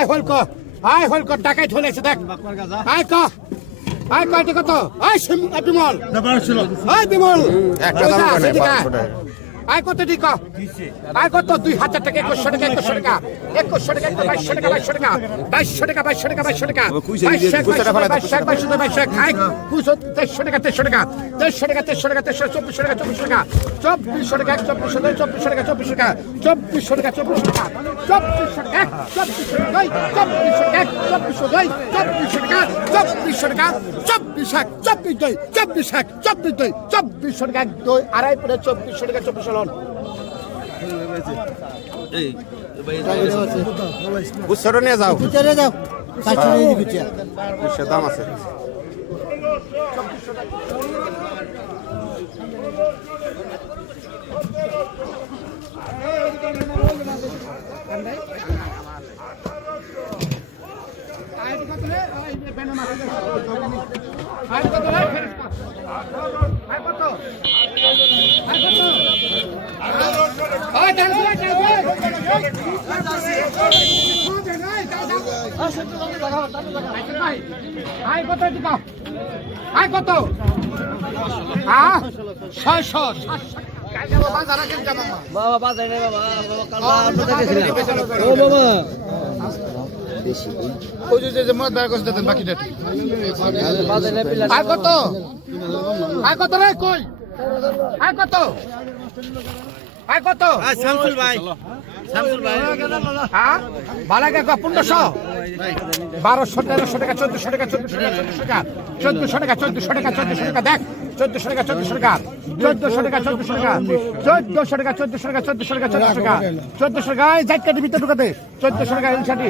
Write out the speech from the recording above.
আয় হল ক টাকাই ঠলেছে দেখ আয় ক আয় কয়টি কত আয় বিমল আয় বিমল একটা দাম করে নেই 500 টাকা আয় কত টিক আয় কত 2000 টাকা 2100 টাকা 2100 টাকা 2200 টাকা 2200 টাকা 2200 টাকা 2200 টাকা 2200 টাকা 2200 টাকা আয় 2300 টাকা 2300 টাকা 2300 টাকা 2300 টাকা 2400 টাকা 2400 টাকা 2400 টাকা 2400 টাকা 2400 টাকা 2400 টাকা 2400 টাকা 2400 টাকা 2400 টাকা 2400 টাকা 2400 টাকা 2400 টাকা দুই আড়াই পরে 2400 টাকা 2400 লন বুঝছরে নিয়ে যাও চলে যাও 500 টাকা দিচ্ছি বুঝছে দাম আছে আয় কত টিকা আয় কত হ্যাঁ 600 বাবা বাজারে নেই বাবা বাবা কাল ও বাবা ওই যে মত বার করতে দেন বাকিটা বাজারে পিলা আয় কত রে কই আয় কত আয় কত শামসুল ভাই হ্যাঁ বালাকে 1500 1200 1300 টাকা 1400 টাকা 1400 টাকা 1400 টাকা 1400 টাকা 1400 টাকা দেখ 1400 টাকা 1400 টাকা 1400 টাকা 1400 টাকা 1400 টাকা 1400 টাকা 1400 টাকা 1400 টাকা 1400 টাকা যাইট কাটি ভিতরে ঢুকাতে 1400 টাকা ইনশাটি